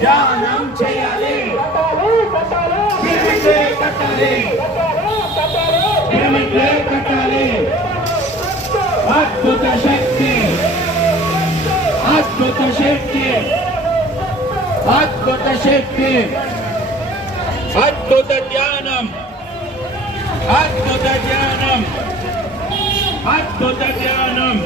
ధ్యానం చేయాలి కట్టాలి కట్టాలి పిరమిడ్లే కట్టాలి పిరమిడ్లే కట్టాలి అద్భుత శక్తి అద్భుత శక్తి అద్భుత శక్తి అద్భుత ధ్యానం అద్భుత ధ్యానం అద్భుత ధ్యానం